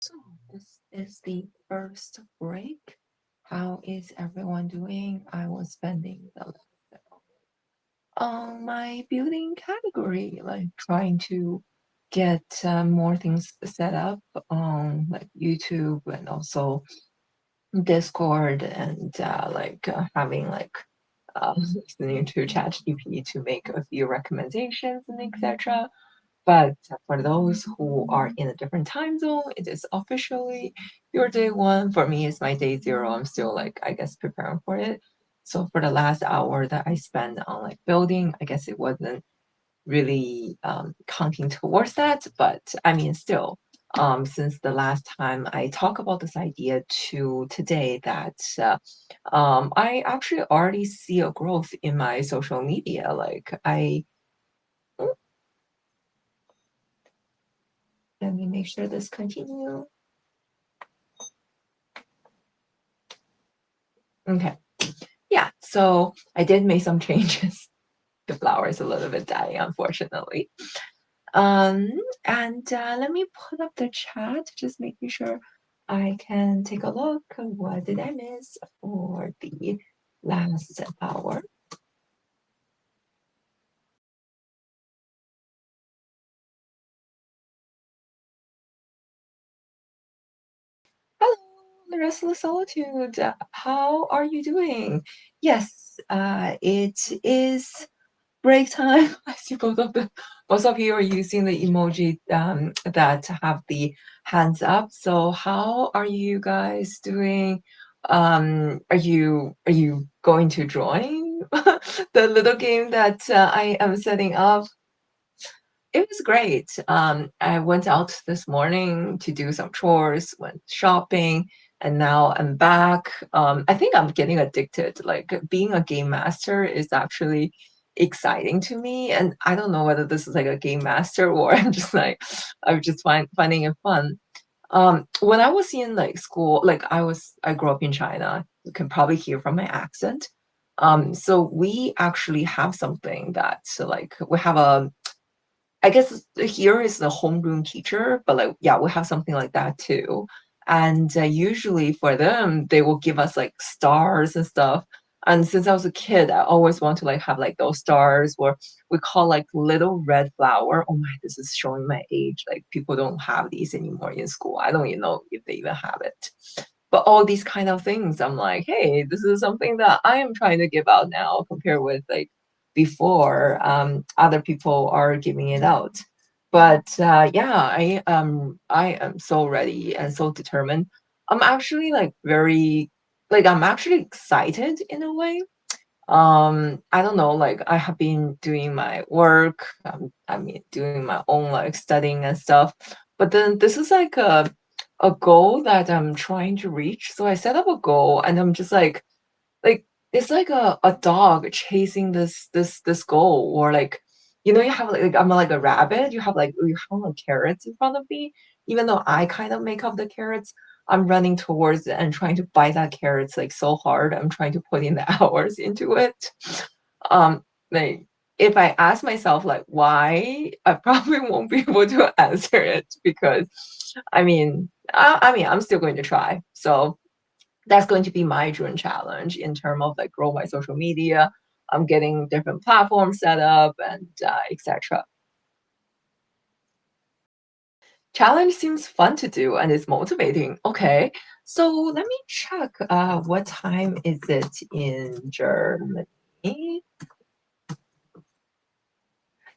So this is the first break. How is everyone doing? I was spending the last on my building category, like trying to get more things set up on like YouTube and also Discord and having listening to ChatGPT to make a few recommendations and etc. But for those who are in a different time zone, it is officially your day one. For me, it's my day zero. I'm still like, I guess, preparing for it. So for the last hour that I spent on like building, I guess it wasn't really counting towards that. But I mean, still, since the last time I talked about this idea to today, that I actually already see a growth in my social media. Let me make sure this continue. Okay. Yeah, so I did make some changes. The flower is a little bit dying, unfortunately. Um, and let me put up the chat, just making sure I can take a look. What did I miss for the last hour? Hello, the restless solitude. How are you doing? Yes, it is break time. I see both of you are using the emoji that have the hands up. So how are you guys doing? Are you going to join the little game that I am setting up. It was great. I went out this morning to do some chores, went shopping, and now I'm back. I think I'm getting addicted. Like being a game master is actually exciting to me, and I don't know whether this is like a game master or I'm just finding it fun. When I was in like school, like I grew up in China. You can probably hear from my accent. So we actually have something that like we have a I guess here is the homeroom teacher, but like, yeah, we have something like that too. And usually for them, they will give us like stars and stuff. And since I was a kid, I always want to like have like those stars or we call like little red flower. Oh my, this is showing my age. Like people don't have these anymore in school. I don't even know if they even have it. But all these kind of things, I'm like, hey, this is something that I am trying to give out now compared with like before other people are giving it out. But yeah, I am so ready and so determined. I'm actually like very like I'm actually excited in a way. I don't know, like I have been doing my work, I mean doing my own like studying and stuff. But then this is like a goal that I'm trying to reach. So I set up a goal and I'm just like, it's like a dog chasing this goal or like, you know, you have like I'm like a rabbit, you have like carrots in front of me. Even though I kind of make up the carrots, I'm running towards it and trying to buy that carrots like so hard. I'm trying to put in the hours into it. Like if I ask myself like why, I probably won't be able to answer it because I mean, I'm still going to try. So that's going to be my June challenge in terms of like grow my social media. I'm getting different platforms set up and etc. Challenge seems fun to do and it's motivating. Okay, so let me check. What time is it in Germany?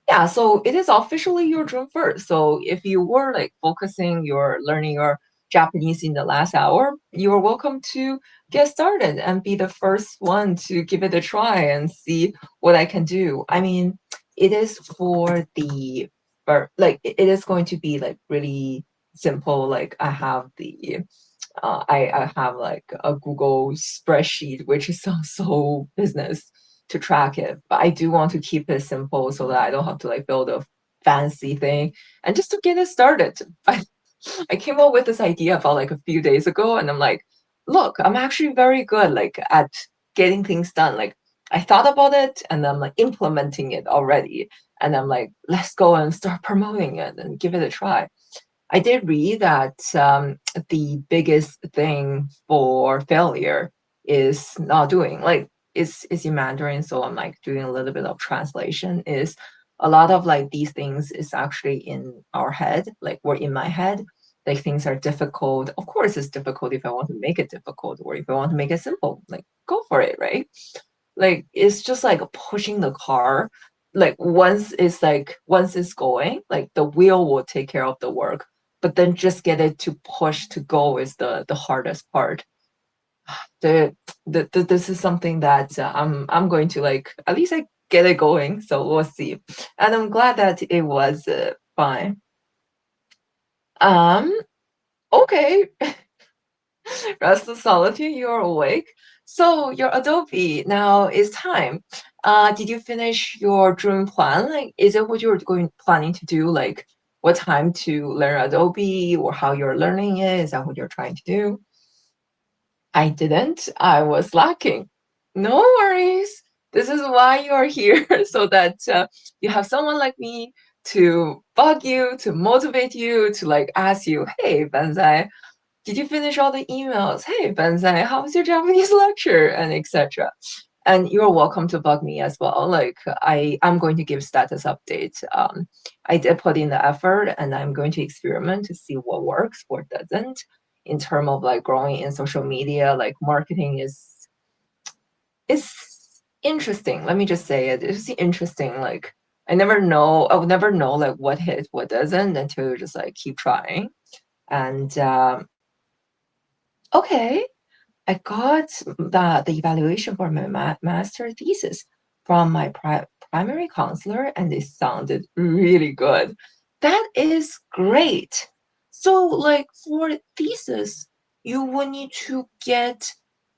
Yeah, so it is officially your June 1st. So if you were like focusing your learning your Japanese in the last hour, you are welcome to get started and be the first one to give it a try and see what I can do. I mean, it is for the like it is going to be like really simple. Like I have the I have like a Google spreadsheet, which sounds so business to track it. But I do want to keep it simple so that I don't have to like build a fancy thing and just to get it started. I came up with this idea about like a few days ago and I'm like, look, I'm actually very good like at getting things done. Like I thought about it and I'm like implementing it already. And I'm like, let's go and start promoting it and give it a try. I did read that the biggest thing for failure is not doing. Like it's in Mandarin, so I'm like doing a little bit of translation. Is a lot of like these things is actually in our head, like we're in my head. Like things are difficult. Of course, it's difficult if I want to make it difficult, or if I want to make it simple. Like go for it, right? Like it's just like pushing the car. Like once it's going, like the wheel will take care of the work, but then just get it to push to go is the hardest part. The, this is something that I'm going to like at least I get it going. So we'll see, and I'm glad that it was fine. Um. Okay. Rest of solitude, you're awake. So your Adobe now is time. Did you finish your June plan? Like, is it what you're planning to do? Like, what time to learn Adobe or how you're learning it? Is that what you're trying to do? I didn't. I was lacking. No worries. This is why you're here, so that you have someone like me to bug you, to motivate you, to like ask you, hey, Banzai, did you finish all the emails? Hey, Benzai, how was your Japanese lecture? And etc. And you're welcome to bug me as well. Like I'm going to give status updates. I did put in the effort and I'm going to experiment to see what works, what doesn't. In terms of like growing in social media, like marketing is interesting. Let me just say it. It's interesting. Like I would never know like what hits, what doesn't until you just like keep trying. And okay, I got the evaluation for my master thesis from my primary counselor, and it sounded really good. That is great. So, like for thesis, you will need to get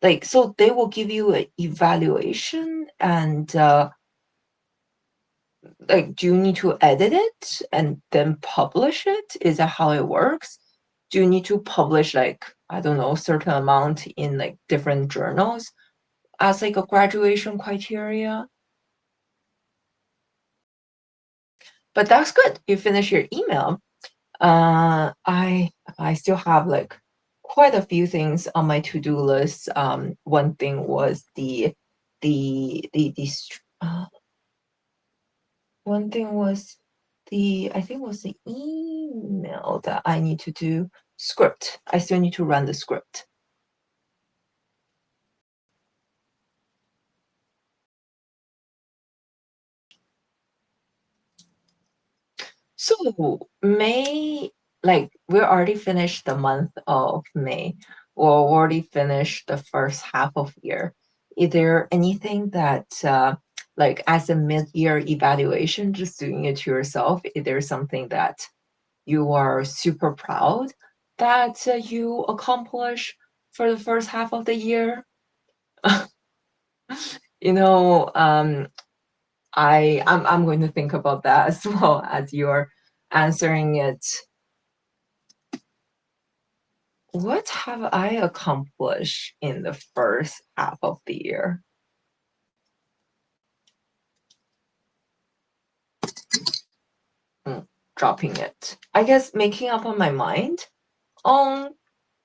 like so they will give you an evaluation and like do you need to edit it and then publish it? Is that how it works? Do you need to publish like I don't know, certain amount in like different journals as like a graduation criteria? But that's good. You finish your email. I still have like quite a few things on my to-do list. One thing was the one thing was I think it was the email that I need to do script. I still need to run the script. So May, like we're already finished the month of May. We're already finished the first half of year. Is there anything that like as a mid-year evaluation, just doing it to yourself, is there something that you are super proud that you accomplish for the first half of the year? You know, I'm going to think about that as well as you're answering it. What have I accomplished in the first half of the year? Dropping it. I guess making up on my mind.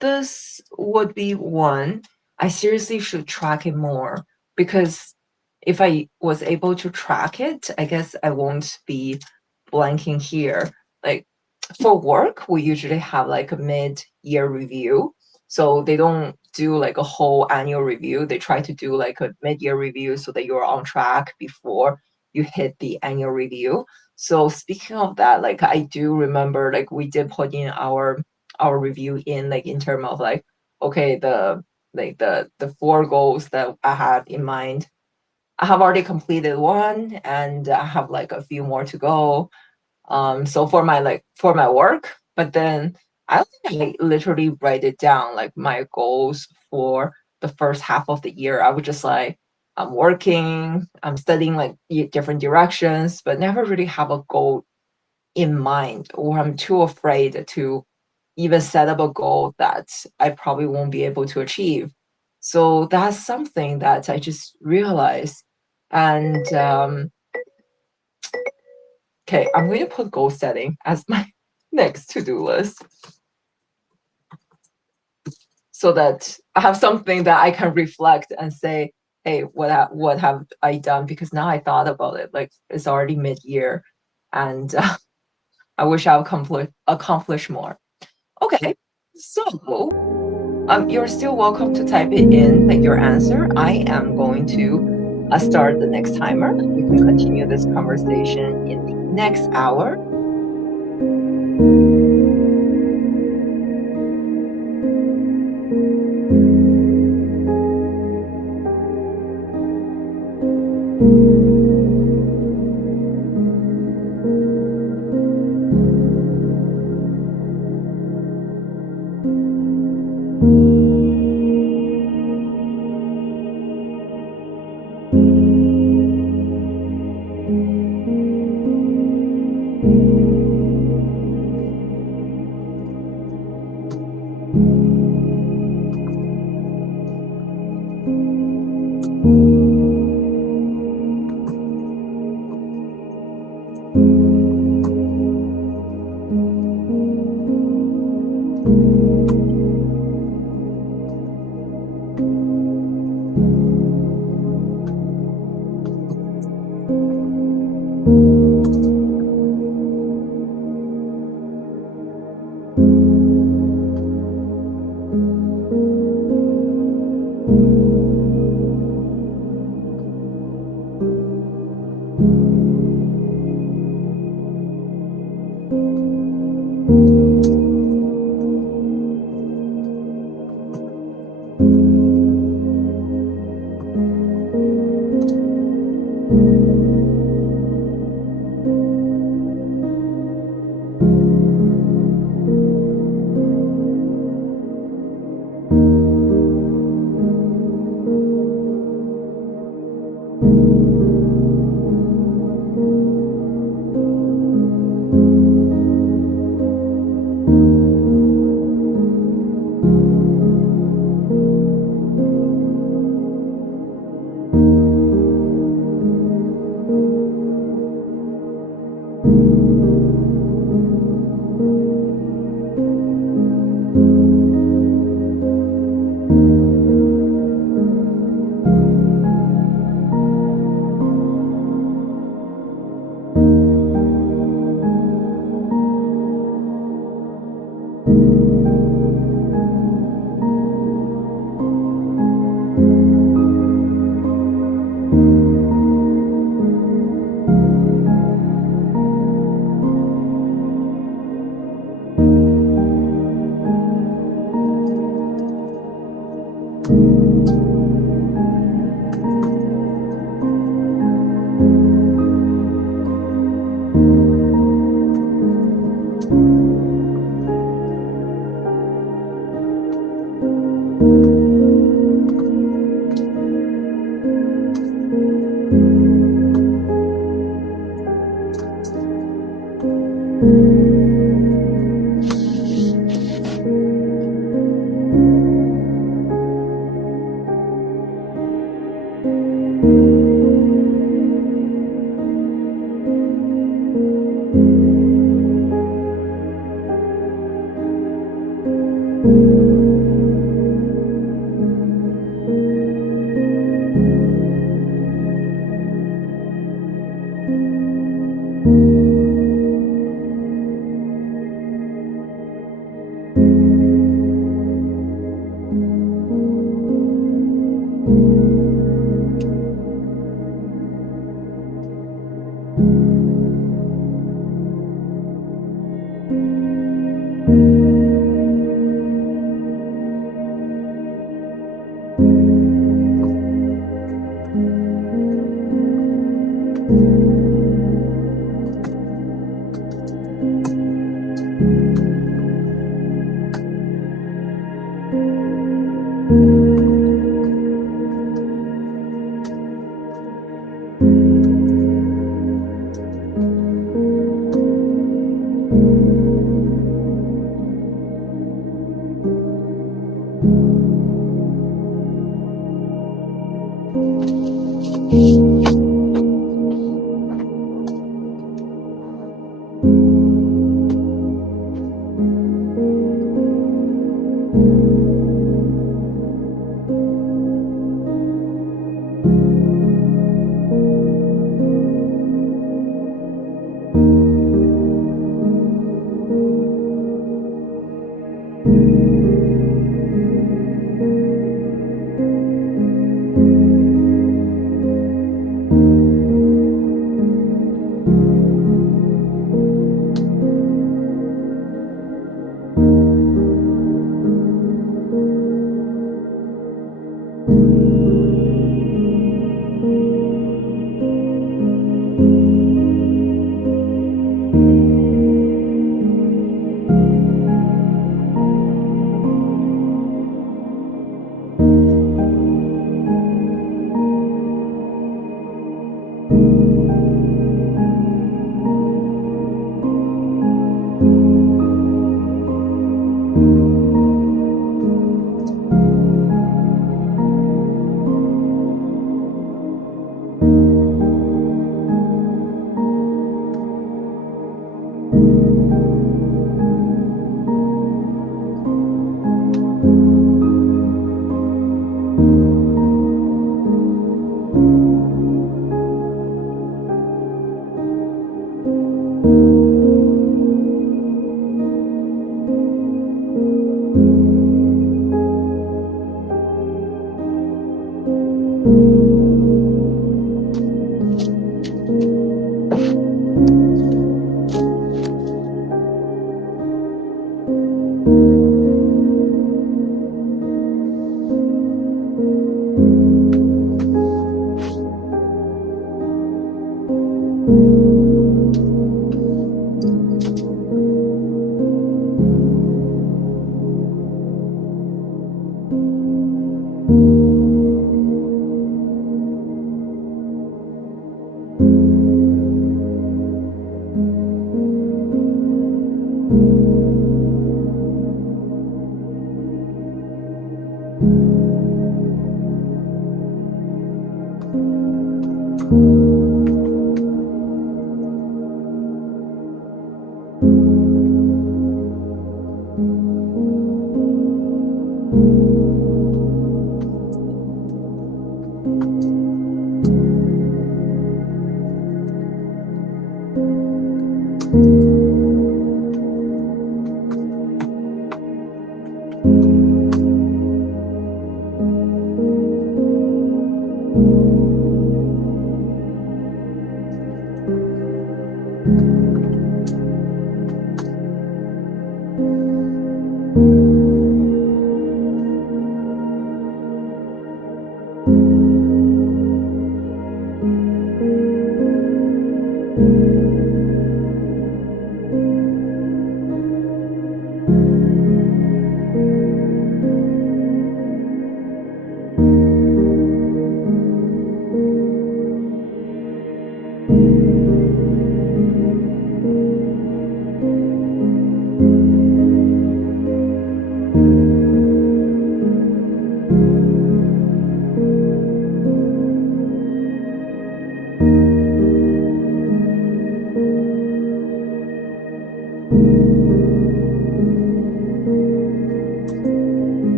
This would be one. I seriously should track it more because if I was able to track it, I guess I won't be blanking here. Like for work, we usually have like a mid-year review. So they don't do like a whole annual review. They try to do like a mid-year review so that you're on track before you hit the annual review. So speaking of that, like I do remember like we did put in our review in like in terms of like okay the four goals that I have in mind. I have already completed one and I have like a few more to go. So for my work, but then I don't think I literally write it down like my goals for the first half of the year. I would just like I'm working, I'm studying like different directions, but never really have a goal in mind, or I'm too afraid to even set up a goal that I probably won't be able to achieve. So that's something that I just realized. And okay, I'm going to put goal setting as my next to-do list so that I have something that I can reflect and say, hey, what have I done? Because now I thought about it, like it's already mid-year and I wish I would accomplish more. Okay, so you're still welcome to type it in, like your answer. I am going to start the next timer. We can continue this conversation in the next hour.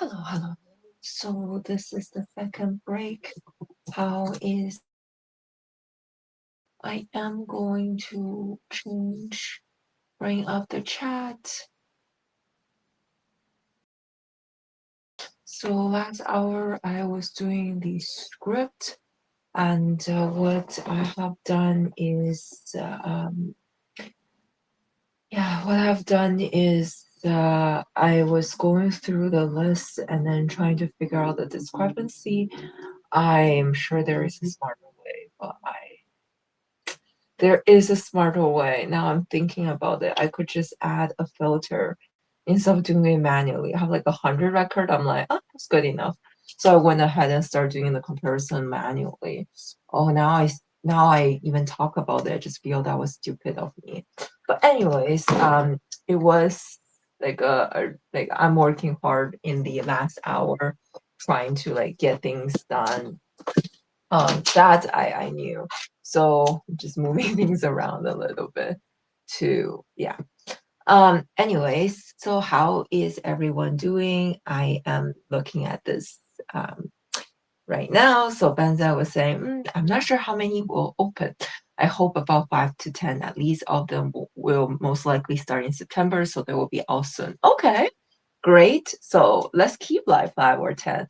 Hello, hello. So this is the second break. How is I am going to bring up the chat. So last hour I was doing the script, and what I have done is, what I've done is I was going through the list and then trying to figure out the discrepancy. I'm sure there is a smarter way, but there is a smarter way. Now I'm thinking about it. I could just add a filter instead of doing it manually. I have like 100 record. I'm like, oh, that's good enough. So I went ahead and started doing the comparison manually. Oh, now I even talk about it. I just feel that was stupid of me. But anyways, it was like like I'm working hard in the last hour, trying to like get things done that I knew. So just moving things around a little bit to, yeah. Anyways, so how is everyone doing? I am looking at this um, right now. So Benza was saying, I'm not sure how many will open. I hope about 5 to 10, at least of them will most likely start in September. So they will be all soon. Okay, great. So let's keep like 5 or 10.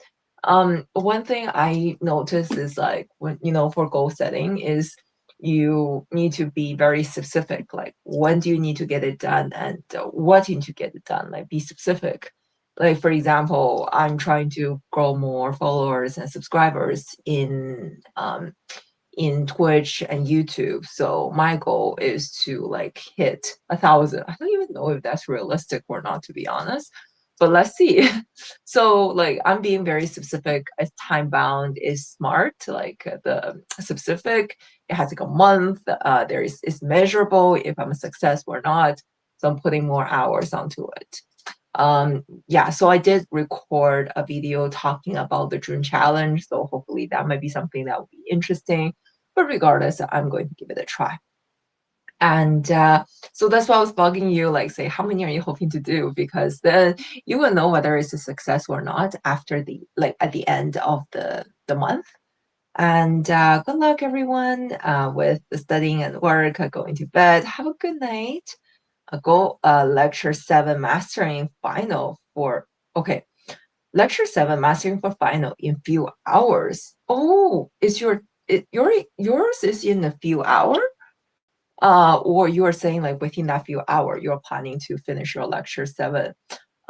One thing I noticed is like when, for goal setting is you need to be very specific. Like when do you need to get it done and what you need to get it done? Like be specific. Like for example, I'm trying to grow more followers and subscribers in Twitch and YouTube. So my goal is to like hit 1,000. I don't even know if that's realistic or not, to be honest. But let's see. So like I'm being very specific. As time bound is smart. Like the specific, it has like a month. It's measurable if I'm a success or not. So I'm putting more hours onto it. Yeah, so I did record a video talking about the June challenge. So hopefully that might be something that would be interesting. But regardless, I'm going to give it a try. And so that's why I was bugging you, like, say, how many are you hoping to do? Because then you will know whether it's a success or not after at the end of the month. And good luck, everyone, with the studying and work, going to bed. Have a good night. Go lecture 7 mastering final for, okay, lecture 7 mastering for final in few hours. Oh, is yours is in a few hours? Or you are saying like within that few hour, you're planning to finish your lecture 7.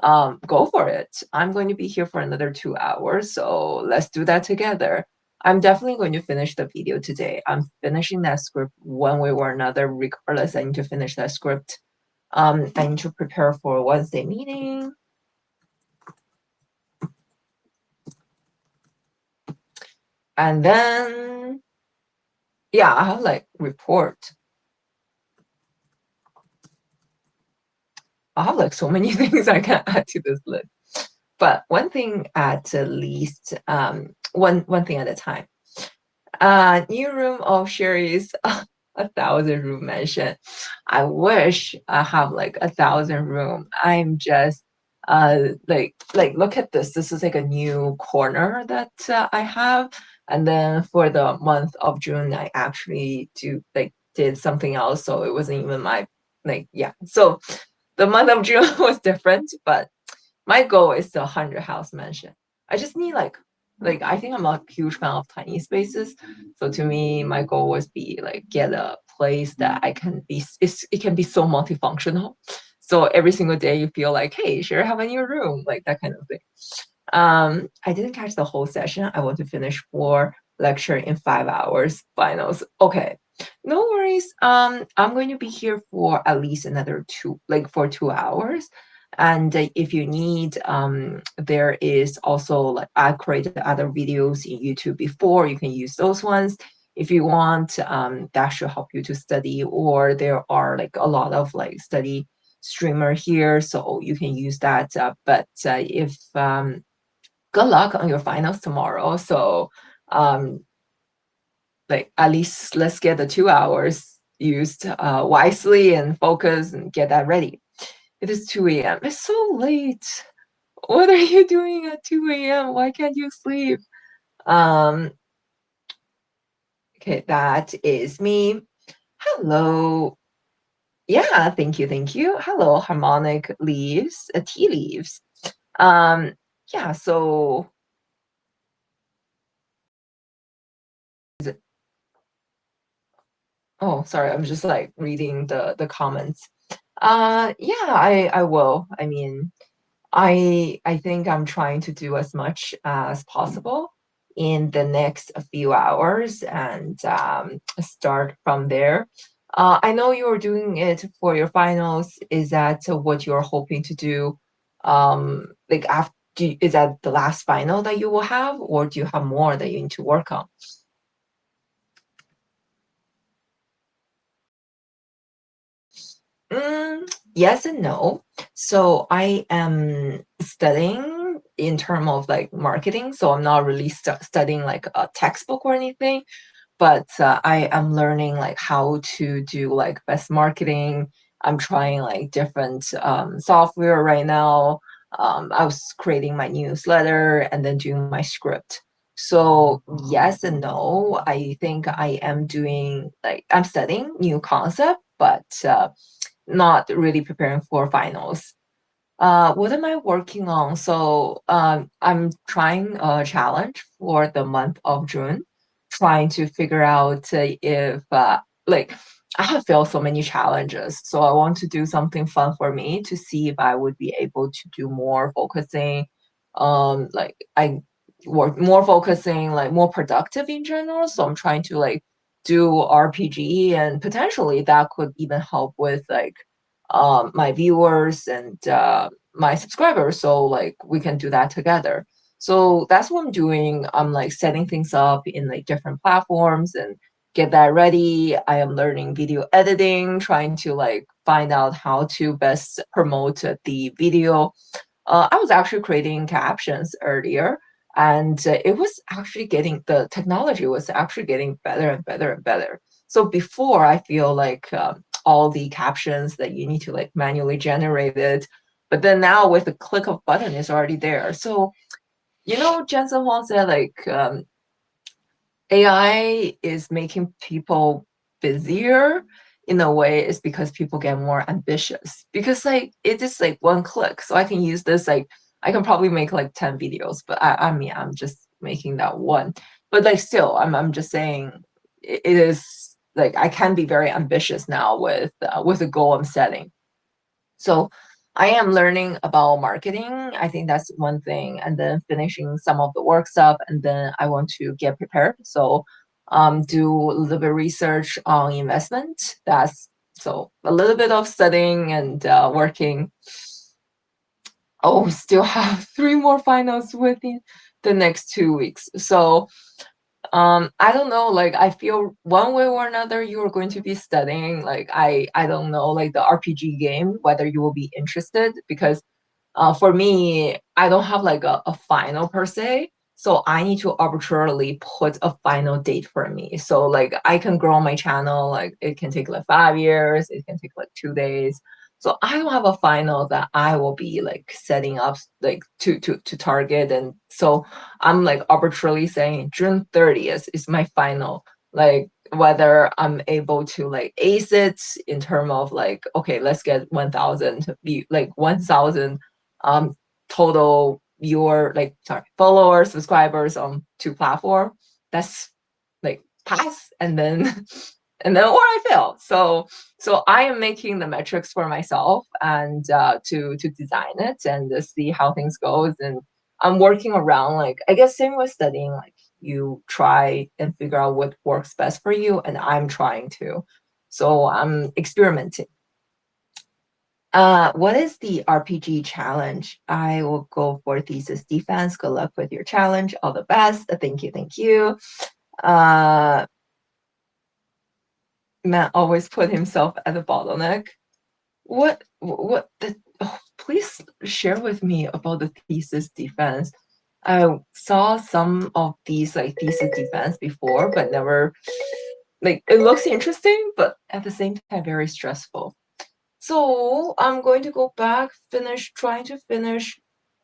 Go for it. I'm going to be here for another 2 hours, so let's do that together. I'm definitely going to finish the video today. I'm finishing that script one way or another, regardless. I need to finish that script. I need to prepare for a Wednesday meeting. And then, yeah, I have like report. I have like so many things I can add to this list. But one thing at least, one thing at a time. New room of Sherry's 1,000 room mansion. I wish I have like 1,000 room. I'm just like look at this. This is like a new corner that I have. And then for the month of June, I actually did something else. So it wasn't even my yeah. So the month of June was different, but my goal is the 100 house mansion. I just need like I think I'm a huge fan of tiny spaces. So to me, my goal was be like get a place that I can be it can be so multifunctional. So every single day you feel like, hey, sure, have a new room, like that kind of thing. I didn't catch the whole session. I want to finish 4 lecture in 5 hours finals. Okay, no worries. I'm going to be here for at least another for 2 hours. And if you need, there is also like I created other videos in YouTube before. You can use those ones if you want. That should help you to study. Or there are like a lot of like study streamer here, so you can use that. But if good luck on your finals tomorrow. So like at least let's get the 2 hours used wisely and focus and get that ready. It is 2 a.m. It's so late. What are you doing at 2 a.m.? Why can't you sleep? Um, okay, that is me. Hello. Yeah, thank you, thank you. Hello, harmonic leaves, tea leaves. Um, yeah, so is it, oh, sorry, I'm just like reading the comments. Yeah, I will. I mean, I think I'm trying to do as much as possible in the next few hours and start from there. I know you're doing it for your finals. Is that what you're hoping to do? Like after, is that the last final that you will have, or do you have more that you need to work on? Yes and no. So I am studying in terms of like marketing. So I'm not really studying like a textbook or anything, but I am learning like how to do like best marketing. I'm trying like different software right now. I was creating my newsletter and then doing my script. So yes and no. I think I am doing like I'm studying new concept, but not really preparing for finals. What am I working on? So I'm trying a challenge for the month of June, trying to figure out if like I have failed so many challenges, so I want to do something fun for me to see if I would be able to do more focusing, like I work more focusing, like more productive in general. So I'm trying to like do RPG, and potentially that could even help with like my viewers and my subscribers, so like we can do that together. So that's what I'm doing. I'm like setting things up in like different platforms and get that ready. I am learning video editing, trying to like find out how to best promote the video. I was actually creating captions earlier, and it was actually getting the technology was actually getting better and better and better. So before, I feel like all the captions that you need to like manually generate it, but then now with the click of button, it's already there. So Jensen Huang said like AI is making people busier in a way is because people get more ambitious because like it is like one click. So I can use this like I can probably make like 10 videos, but I mean I'm just making that one. But like still I'm just saying it is like I can be very ambitious now with the goal I'm setting. So I am learning about marketing. I think that's one thing, and then finishing some of the work stuff, and then I want to get prepared. So do a little bit of research on investment. That's so a little bit of studying and working. Oh, still have three more finals within the next 2 weeks. So I don't know, like I feel one way or another you are going to be studying. Like I don't know, like the RPG game, whether you will be interested because for me, I don't have like a final per se. So I need to arbitrarily put a final date for me. So like I can grow my channel, like it can take like 5 years, it can take like 2 days. So I don't have a final that I will be like setting up like to target. And so I'm like arbitrarily saying June 30th is my final. Like whether I'm able to like ace it in terms of like, okay, let's get 1,000 be like 1,000 total your like sorry followers subscribers on two platform. That's like pass, and then and then or I fail. So I am making the metrics for myself and to design it and see how things goes. And I'm working around like I guess same with studying, like you try and figure out what works best for you, and I'm trying to. So I'm experimenting. What is the RPG challenge? I will go for thesis defense. Good luck with your challenge. All the best. Thank you, thank you. Uh, Matt always put himself at the bottleneck. What the, oh, please share with me about the thesis defense. I saw some of these like thesis defense before, but never like it looks interesting, but at the same time very stressful. So I'm going to go back, trying to finish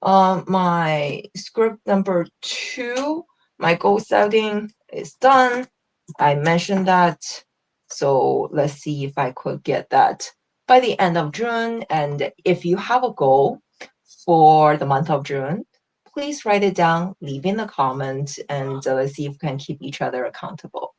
My script number 2, my goal setting is done. I mentioned that. So let's see if I could get that by the end of June. And if you have a goal for the month of June, please write it down, leave in the comment, and let's see if we can keep each other accountable.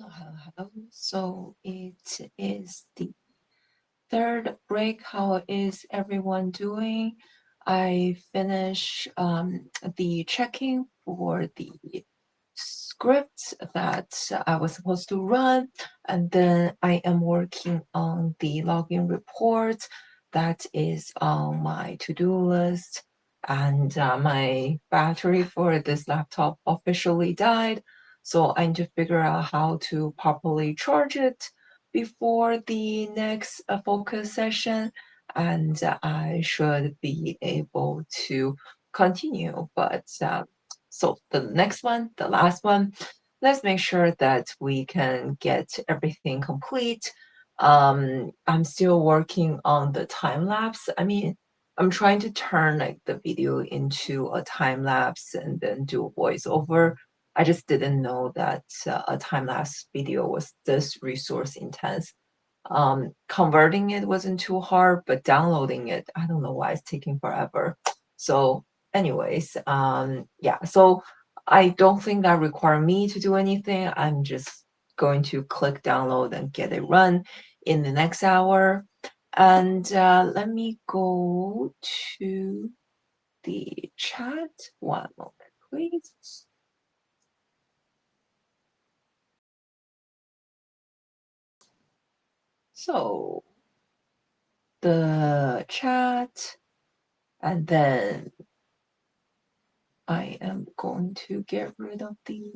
Hello, hello, hello. So it is the third break. How is everyone doing? I finished the checking for the script that I was supposed to run, and then I am working on the login report that is on my to-do list. And my battery for this laptop officially died, so I need to figure out how to properly charge it before the next focus session, and I should be able to continue. But so the next one, the last one, let's make sure that we can get everything complete. I'm still working on the time lapse. I mean, I'm trying to turn like the video into a time lapse and then do a voiceover. I just didn't know that a time lapse video was this resource intense. Converting it wasn't too hard, but downloading it, I don't know why it's taking forever. So, anyways, yeah, so I don't think that require me to do anything. I'm just going to click download and get it run in the next hour. And let me go to the chat. One moment, please. So the chat, and then I am going to get rid of the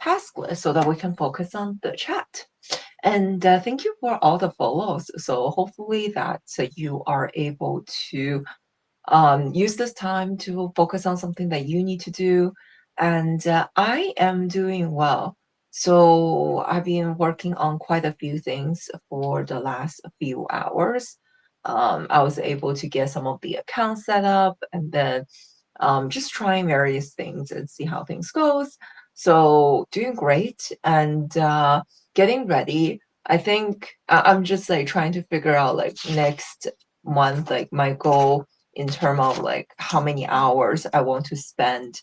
task list so that we can focus on the chat. And thank you for all the follows. So hopefully that you are able to use this time to focus on something that you need to do. And I am doing well. So I've been working on quite a few things for the last few hours. I was able to get some of the accounts set up and then just trying various things and see how things goes. So doing great and getting ready. I think I'm just like trying to figure out like next month, like my goal in terms of like how many hours I want to spend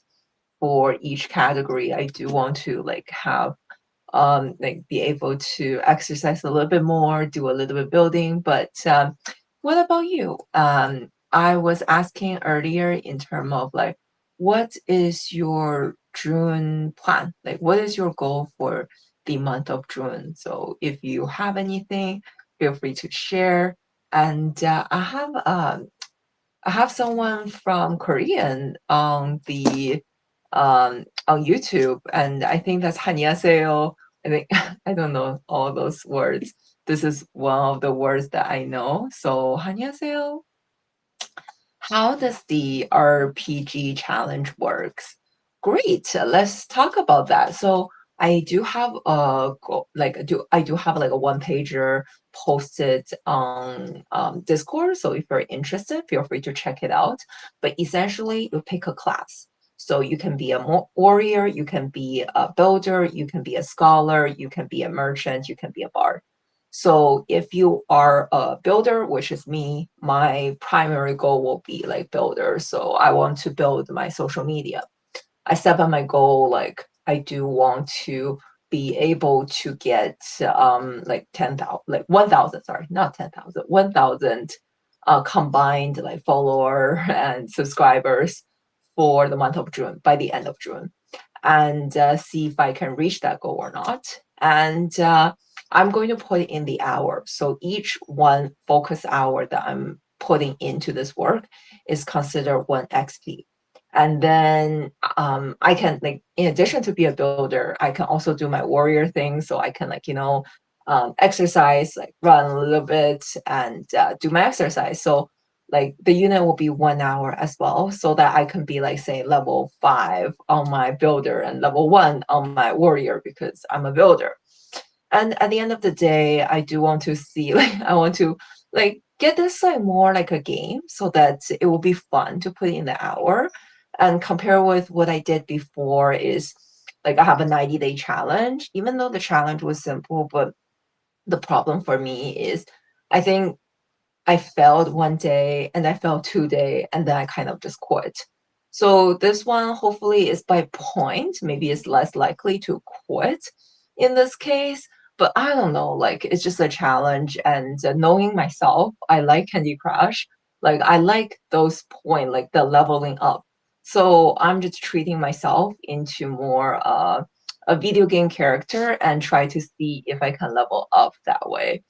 for each category. I do want to like have like be able to exercise a little bit more, do a little bit building. But what about you? I was asking earlier in terms of like, what is your June plan? Like, what is your goal for the month of June? So if you have anything, feel free to share. And I have someone from Korean on YouTube, and I think that's "안녕하세요." I think I don't know all those words. This is one of the words that I know. So "안녕하세요." How does the RPG challenge works? Great. Let's talk about that. So I do have a I do have like a one pager posted on Discord. So if you're interested, feel free to check it out. But essentially, you pick a class. So you can be a warrior, you can be a builder, you can be a scholar, you can be a merchant, you can be a bard. So if you are a builder, which is me, my primary goal will be like builder. So I want to build my social media. I set up my goal, like I do want to be able to get like 10,000, like 1,000, sorry, not 10,000, 1,000 combined like follower and subscribers for the month of June by the end of June and see if I can reach that goal or not. And I'm going to put in the hour. So each one focus hour that I'm putting into this work is considered one XP. And then I can like, in addition to be a builder, I can also do my warrior thing. So I can like, exercise, like run a little bit and do my exercise. So like the unit will be 1 hour as well so that I can be like say level 5 on my builder and level 1 on my warrior because I'm a builder. And at the end of the day, I do want to see like I want to like get this like more like a game so that it will be fun to put in the hour and compare with what I did before is like I have a 90-day challenge even though the challenge was simple, but the problem for me is I think I failed one day and I failed 2 day and then I kind of just quit. So this one hopefully is by point, maybe it's less likely to quit in this case. But I don't know, like it's just a challenge and knowing myself, I like Candy Crush. Like I like those point, like the leveling up. So I'm just treating myself into more a video game character and try to see if I can level up that way.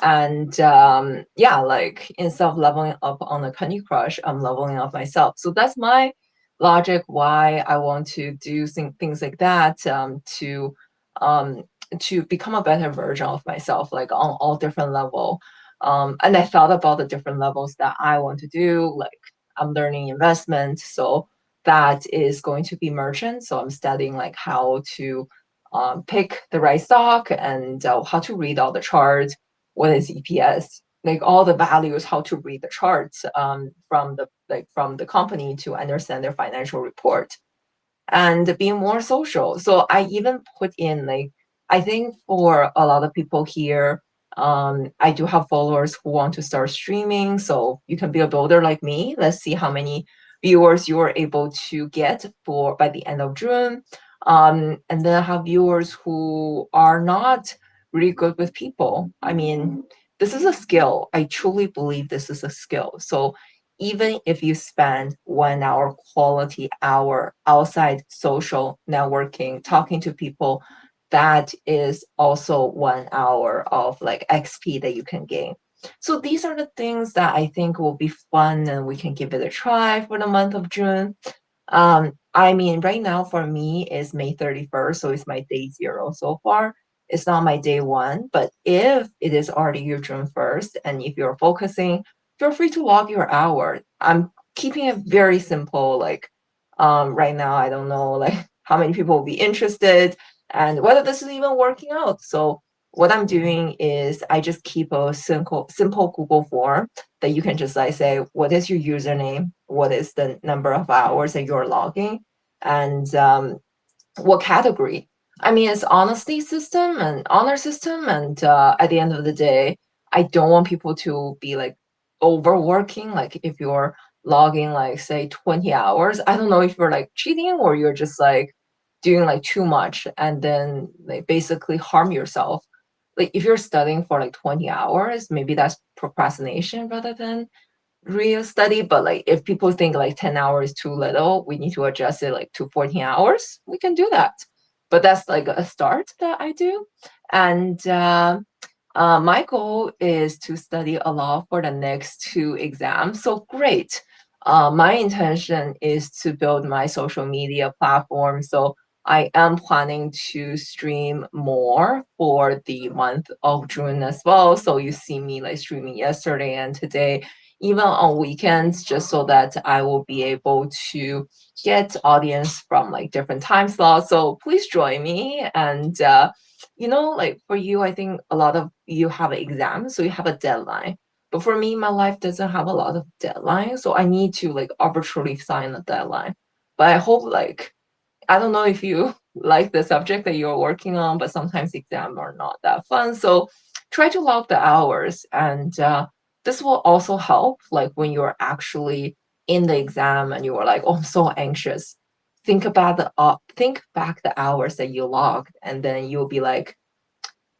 And yeah, like instead of leveling up on the Candy Crush, I'm leveling up myself. So that's my logic why I want to do things like that to to become a better version of myself, like on all different level. And I thought about the different levels that I want to do. Like I'm learning investment, so that is going to be merchant. So I'm studying like how to pick the right stock and how to read all the charts. What is EPS? Like all the values, how to read the charts from the company to understand their financial report and being more social. So I even put in like I think for a lot of people here, I do have followers who want to start streaming. So you can be a builder like me. Let's see how many viewers you are able to get for by the end of June. And then I have viewers who are not really good with people. I mean, this is a skill. I truly believe this is a skill. So even if you spend 1 hour quality hour outside social networking, talking to people, that is also 1 hour of like XP that you can gain. So these are the things that I think will be fun and we can give it a try for the month of June. I mean, right now for me is May 31st, so it's my day zero so far. It's not my day one, but if it is already your June 1st, and if you're focusing, feel free to log your hour. I'm keeping it very simple. Like, right now, I don't know like how many people will be interested and whether this is even working out. So what I'm doing is I just keep a simple Google form that you can just like say, what is your username? What is the number of hours that you're logging? And what category? I mean, it's honesty system and honor system. And at the end of the day, I don't want people to be like overworking. Like if you're logging like say 20 hours, I don't know if you're like cheating or you're just like doing like too much and then like basically harm yourself. Like if you're studying for like 20 hours, maybe that's procrastination rather than real study. But like if people think like 10 hours is too little, we need to adjust it like to 14 hours, we can do that. But that's like a start that I do. And my goal is to study a lot for the next two exams. So great. My intention is to build my social media platform. So I am planning to stream more for the month of June as well. So you see me like streaming yesterday and today, even on weekends, just so that I will be able to get audience from like different time slots. So please join me. And like for you, I think a lot of you have exams, so you have a deadline. But for me, my life doesn't have a lot of deadlines, so I need to like arbitrarily sign a deadline. But I hope like I don't know if you like the subject that you're working on, but sometimes exams are not that fun. So try to log the hours, and this will also help. Like when you're actually in the exam and you are like, "Oh, I'm so anxious." Think back the hours that you logged, and then you'll be like,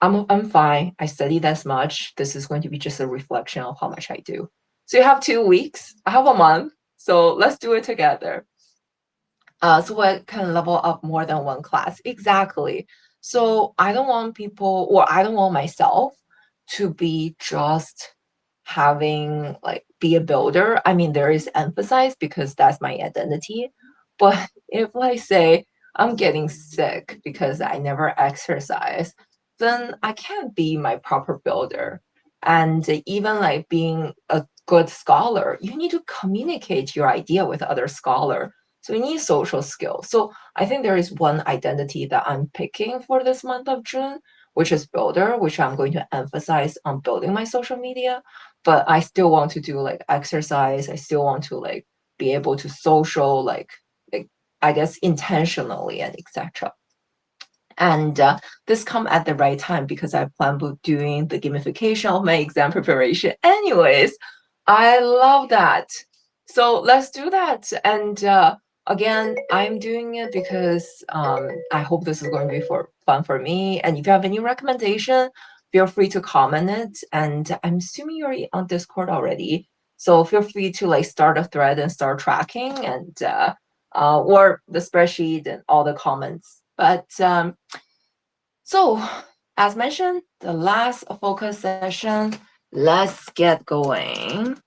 I'm fine. I studied as much. This is going to be just a reflection of how much I do." So you have 2 weeks. I have a month. So let's do it together. So I can level up more than one class. Exactly. So I don't want people, or I don't want myself to be just having like be a builder. I mean, there is emphasis because that's my identity. But if I say I'm getting sick because I never exercise, then I can't be my proper builder. And even like being a good scholar, you need to communicate your idea with other scholar. So you need social skills. So I think there is one identity that I'm picking for this month of June, which is builder, which I'm going to emphasize on building my social media. But I still want to do like exercise. I still want to like be able to social like I guess intentionally and etc. And this come at the right time because I plan on doing the gamification of my exam preparation. Anyways, I love that. So let's do that. And again, I'm doing it because I hope this is going to be fun for me. And if you have any recommendation, feel free to comment it. And I'm assuming you're on Discord already. So feel free to like start a thread and start tracking and or the spreadsheet and all the comments. But so, as mentioned, the last focus session, let's get going.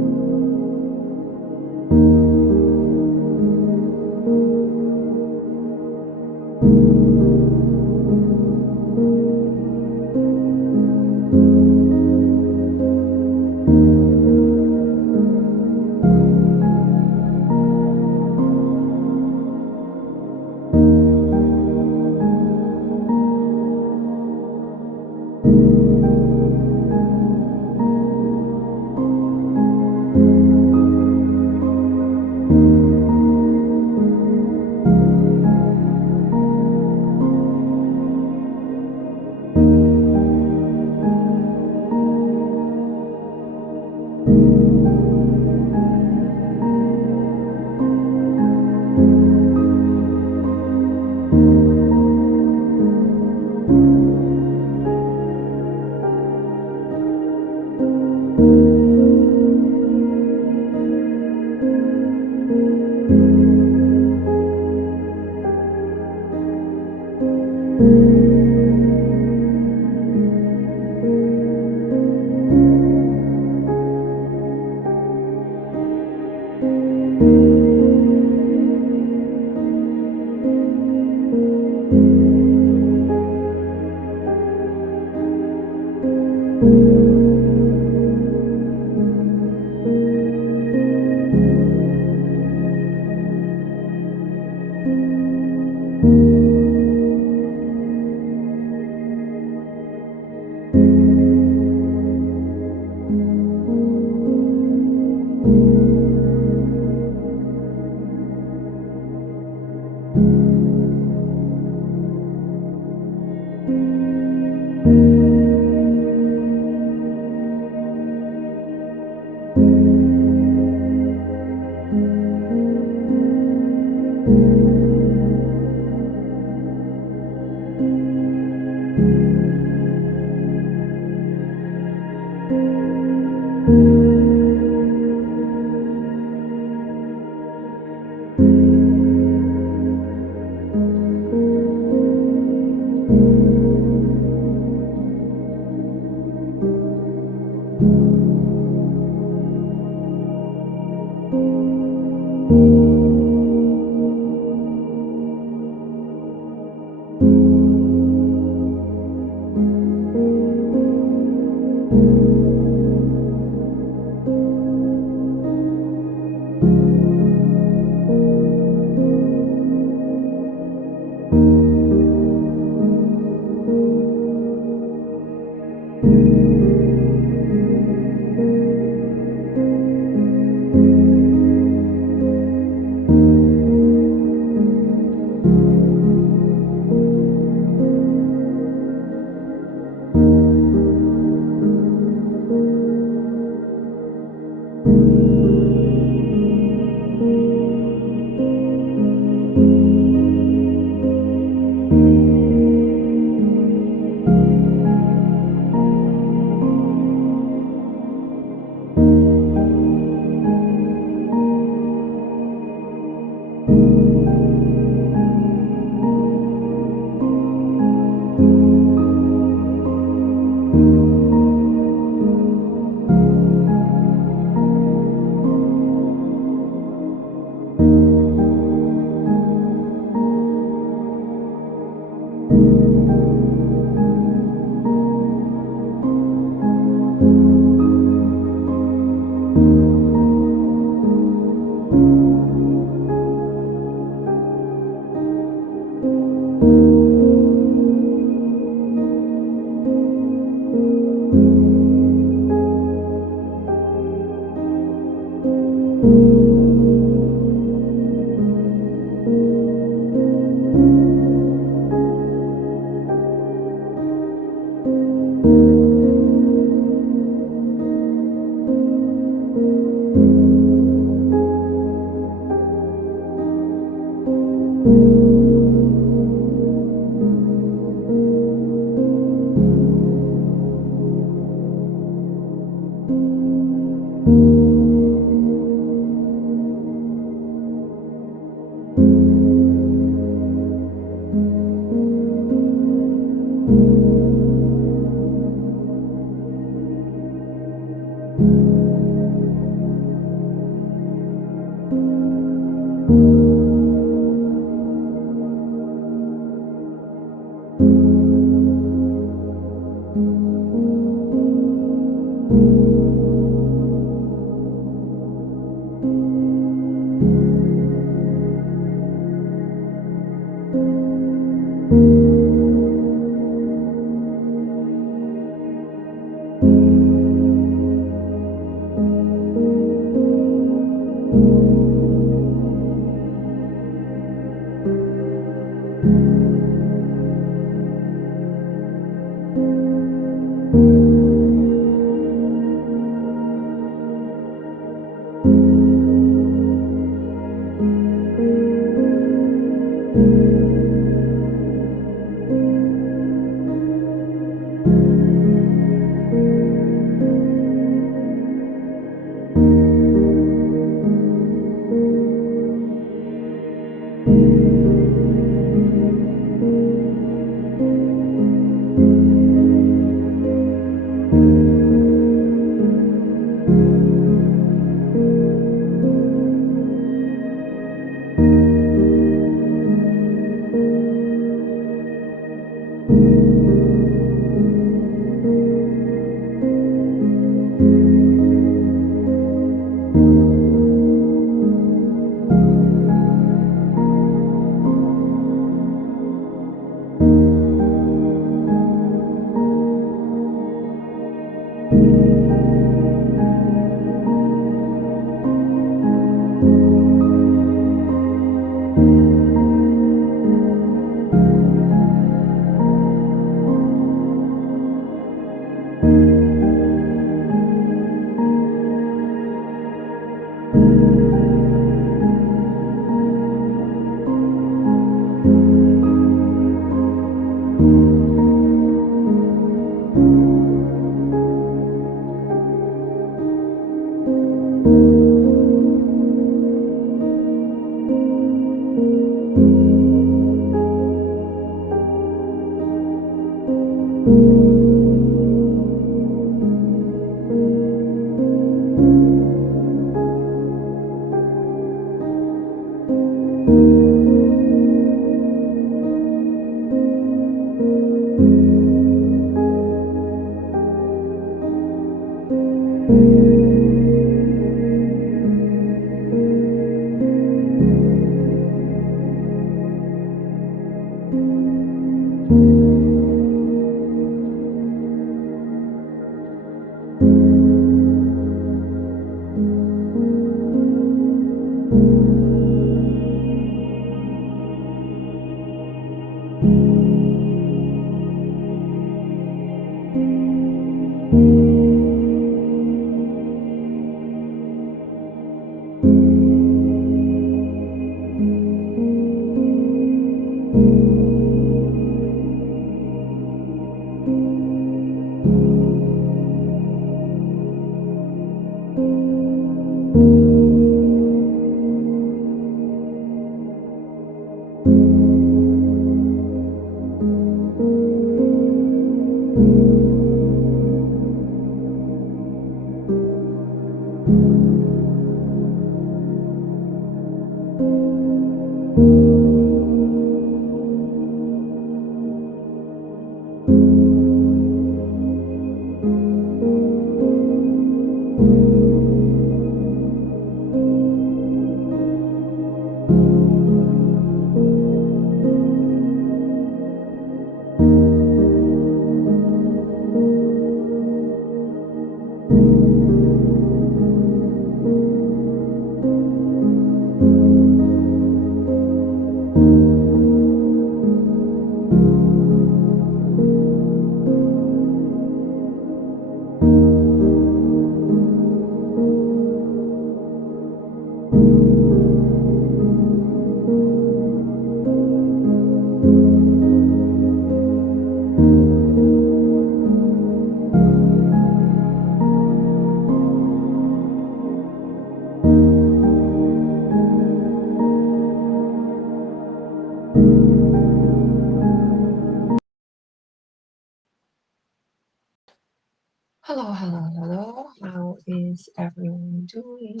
Hello, hello, hello. How is everyone doing?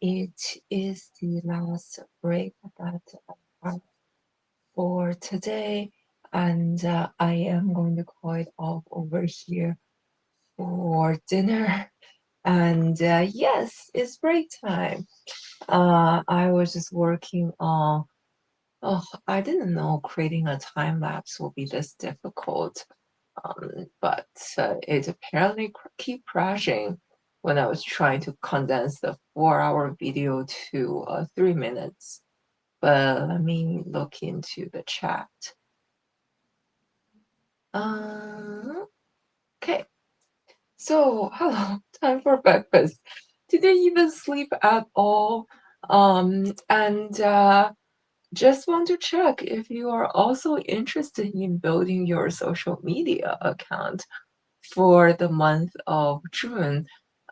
It is the last break that I have for today, and I am going to call it off over here for dinner. And yes, it's break time. I was just working on. Oh, I didn't know creating a time lapse will be this difficult. But it apparently keep crashing when I was trying to condense the 4-hour video to 3 minutes. But let me look into the chat. Okay, so hello, time for breakfast. Did you even sleep at all? And just want to check if you are also interested in building your social media account for the month of June.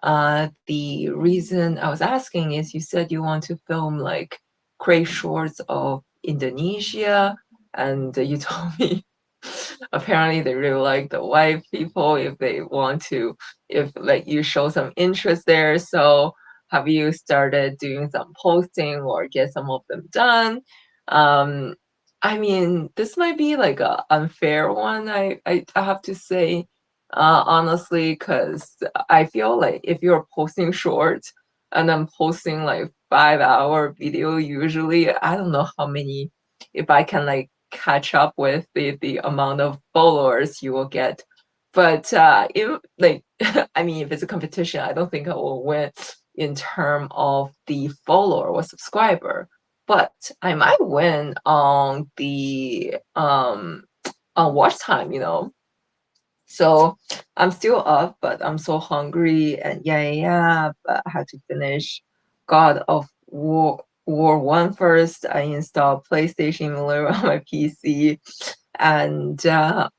The reason I was asking is you said you want to film like create shorts of Indonesia, and you told me apparently they really like the white people if they want to, if like you show some interest there. So have you started doing some posting or get some of them done? Um, I mean, this might be like a unfair one, I have to say, honestly, because I feel like if you're posting shorts and then posting like 5-hour video, usually I don't know how many, if I can like catch up with the amount of followers you will get. But if like I mean, if it's a competition, I don't think I will win in term of the follower or subscriber. But I might win on watch time, you know. So I'm still up, but I'm so hungry and yeah. But I had to finish God of War One first. I installed PlayStation emulator on my PC, and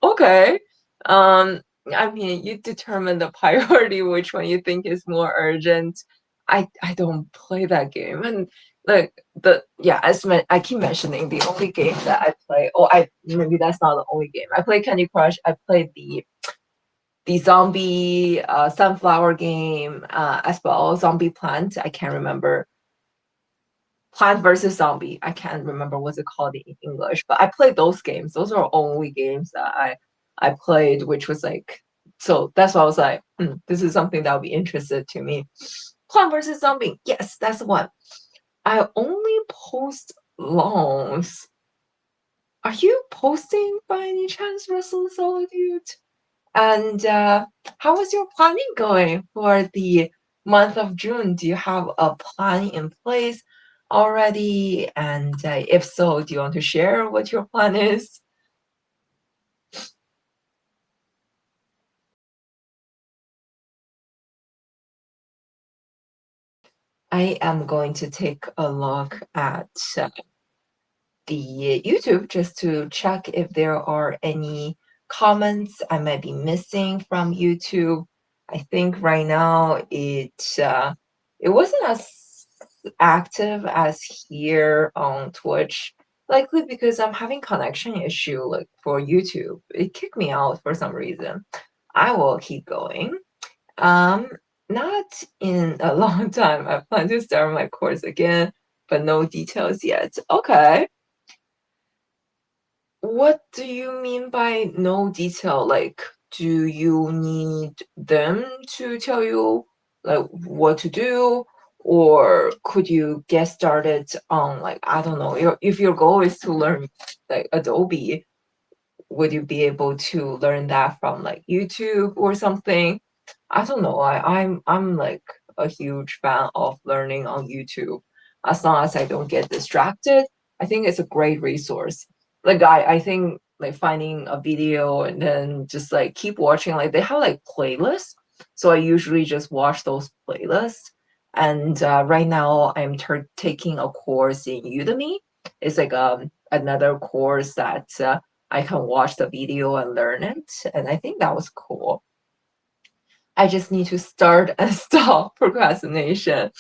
okay. Um, I mean, you determine the priority, which one you think is more urgent. I don't play that game, and like I keep mentioning the only game that I play. Oh, I maybe that's not the only game. I play Candy Crush. I played the zombie sunflower game as well. Zombie Plant. I can't remember. Plant versus Zombie. I can't remember what's it called in English, but I played those games. Those are only games that I played, which was like so. That's why I was like, this is something that would be interested to me. Plant versus Zombie. Yes, that's the one. I only post longs. Are you posting by any chance, Russell Solitude? And how is your planning going for the month of June? Do you have a plan in place already? And if so, do you want to share what your plan is? I am going to take a look at the YouTube just to check if there are any comments I might be missing from YouTube. I think right now it wasn't as active as here on Twitch, likely because I'm having connection issue like for YouTube. It kicked me out for some reason. I will keep going. Um, Not in a long time. I plan to start my course again, but no details yet. Okay. What do you mean by no detail? Like, do you need them to tell you like what to do? Or could you get started on like, I don't know, if your goal is to learn like Adobe, would you be able to learn that from like YouTube or something? I don't know. I'm like a huge fan of learning on YouTube. As long as I don't get distracted, I think it's a great resource. Like I think like finding a video and then just like keep watching. Like they have like playlists, so I usually just watch those playlists. And right now I'm taking a course in Udemy. It's like another course that I can watch the video and learn it, and I think that was cool. I just need to start and stop procrastination.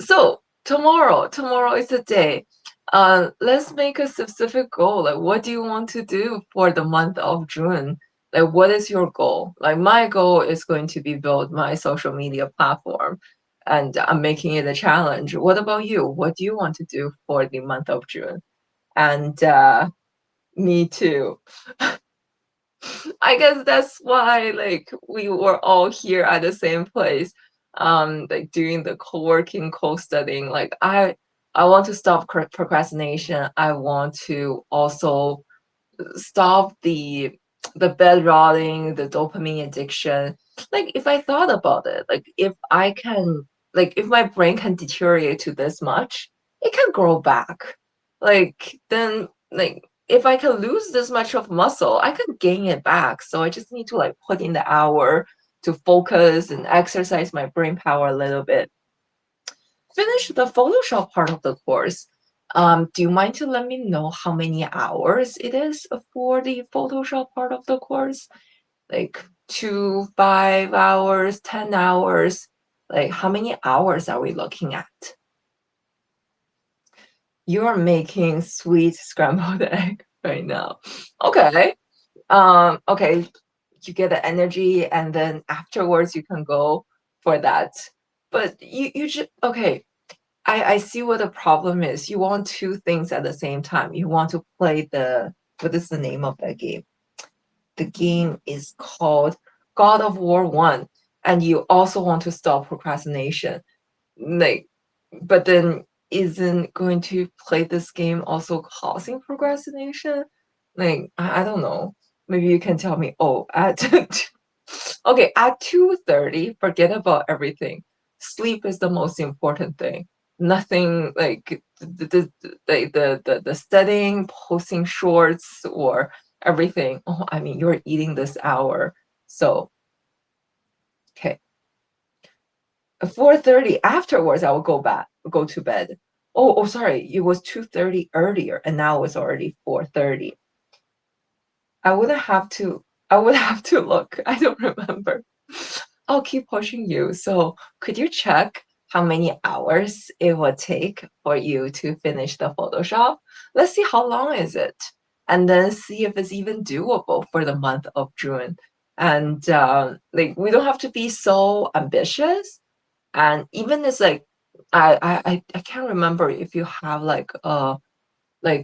So tomorrow is the day. Let's make a specific goal. Like, what do you want to do for the month of June? Like, what is your goal? Like, my goal is going to be build my social media platform, and I'm making it a challenge. What about you? What do you want to do for the month of June? And me too. I guess that's why like we were all here at the same place, like doing the co-working, co-studying. Like I want to stop procrastination. I want to also stop the bed rotting, the dopamine addiction. Like if I thought about it, like if I can, like if my brain can deteriorate to this much, it can grow back. Like then, like if I can lose this much of muscle, I can gain it back. So I just need to like put in the hour to focus and exercise my brain power a little bit. Finish the Photoshop part of the course. Do you mind to let me know how many hours it is for the Photoshop part of the course? Like 2, 5 hours, 10 hours? Like how many hours are we looking at? You're making sweet scrambled egg right now. Okay. Okay, you get the energy and then afterwards you can go for that. But you just okay. I see what the problem is. You want two things at the same time. You want to play what is the name of that game? The game is called God of War 1. And you also want to stop procrastination. Like, but then isn't going to play this game also causing procrastination? Like, I don't know. Maybe you can tell me, oh, at okay, at 2:30, forget about everything. Sleep is the most important thing. Nothing like the studying, posting shorts or everything. Oh, I mean, you're eating this hour. So, okay. 4:30 afterwards, I will go to bed. Oh, sorry. It was 2:30 earlier and now it's already 4:30. I would have to look. I don't remember. I'll keep pushing you. So could you check how many hours it would take for you to finish the Photoshop. Let's see how long is it, and then see if it's even doable for the month of June. And like we don't have to be so ambitious. And even it's like I can't remember if you have like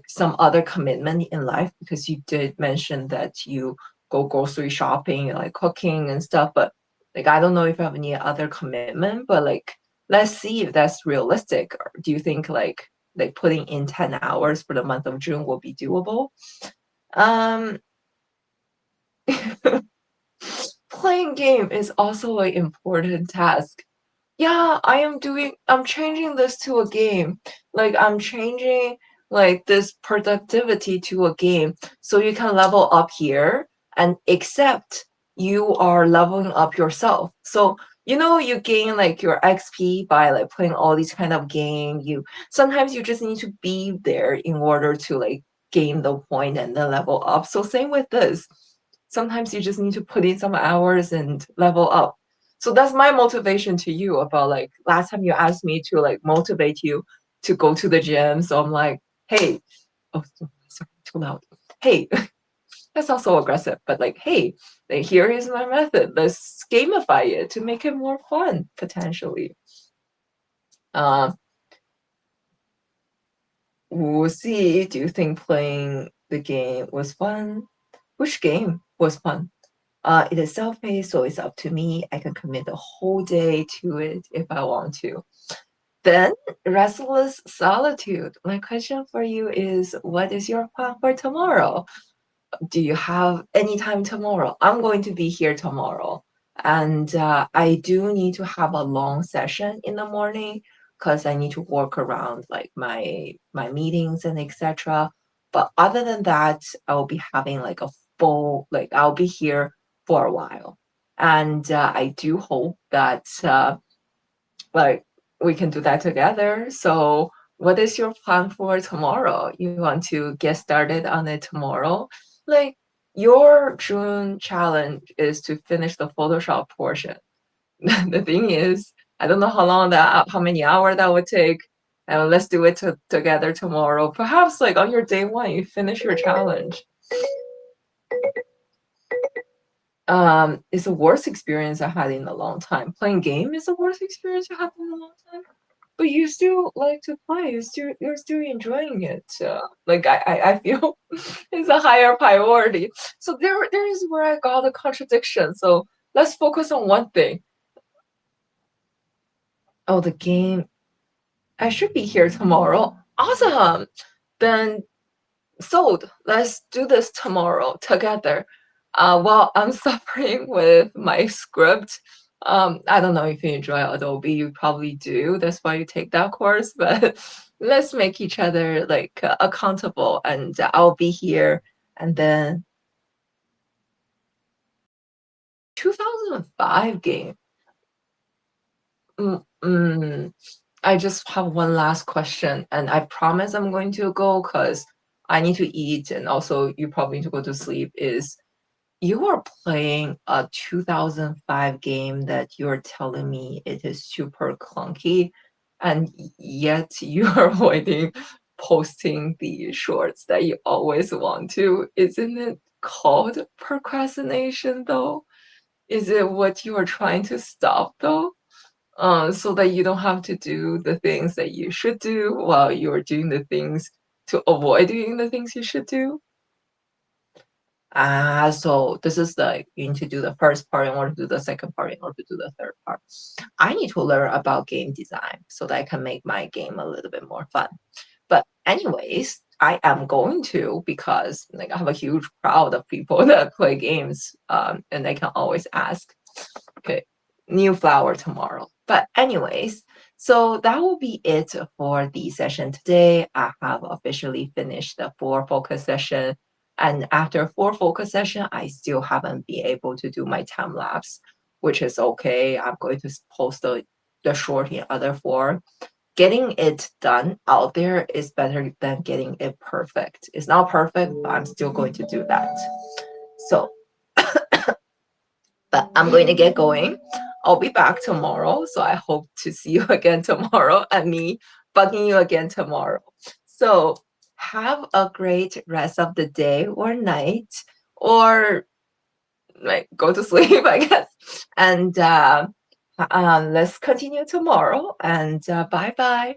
some other commitment in life, because you did mention that you go grocery shopping, like cooking and stuff. But like I don't know if you have any other commitment, but like let's see if that's realistic. Or do you think like putting in 10 hours for the month of June will be doable? Um Playing game is also an important task. Yeah, I'm changing this to a game. Like I'm changing like this productivity to a game. So you can level up here and accept you are leveling up yourself. So you gain like your XP by like playing all these kind of game. You sometimes you just need to be there in order to like gain the point and then level up. So same with this. Sometimes you just need to put in some hours and level up. So that's my motivation to you about like last time you asked me to like motivate you to go to the gym. So I'm like, hey, oh, sorry, too loud. Hey, that sounds so aggressive, but like, hey, like, here is my method. Let's gamify it to make it more fun potentially. Uh, we'll see. Do you think playing the game was fun? Which game was fun? It is self-paced, so it's up to me. I can commit the whole day to it if I want to. Then, restless solitude. My question for you is, what is your plan for tomorrow? Do you have any time tomorrow? I'm going to be here tomorrow. And I do need to have a long session in the morning because I need to work around like my meetings and etc. But other than that, I'll be having like a full like I'll be here for a while. And I do hope that like we can do that together. So what is your plan for tomorrow? You want to get started on it tomorrow? Like your June challenge is to finish the Photoshop portion. The thing is, I don't know how many hours that would take. And let's do it together tomorrow. Perhaps like on your day one, you finish your challenge. It's the worst experience I had in a long time. Playing game is the worst experience I had in a long time. But you still like to play. You're still enjoying it. Like I feel it's a higher priority. So there is where I got a contradiction. So let's focus on one thing. Oh, the game. I should be here tomorrow. Awesome. Then sold. Let's do this tomorrow together. While I'm suffering with my script, I don't know if you enjoy Adobe. You probably do. That's why you take that course. But let's make each other like accountable, and I'll be here. And then 2005 game. Mm, mm, I just have one last question, and I promise I'm going to go because I need to eat, and also you probably need to go to sleep. Is you are playing a 2005 game that you're telling me it is super clunky, and yet you are avoiding posting the shorts that you always want to. Isn't it called procrastination though? Is it what you are trying to stop though? So that you don't have to do the things that you should do while you're doing the things to avoid doing the things you should do? So this is the you need to do the first part in order to do the second part in order to do the third part. I need to learn about game design so that I can make my game a little bit more fun. But anyways, I am going to because like I have a huge crowd of people that play games, and I can always ask. Okay, new flower tomorrow. But anyways, so that will be it for the session today. I have officially finished the 4 focus session. And after 4 focus session, I still haven't been able to do my time lapse, which is okay. I'm going to post the short in other 4. Getting it done out there is better than getting it perfect. It's not perfect, but I'm still going to do that. So, but I'm going to get going. I'll be back tomorrow. So I hope to see you again tomorrow and me bugging you again tomorrow. So have a great rest of the day or night, or like go to sleep, I guess. And let's continue tomorrow. And bye bye.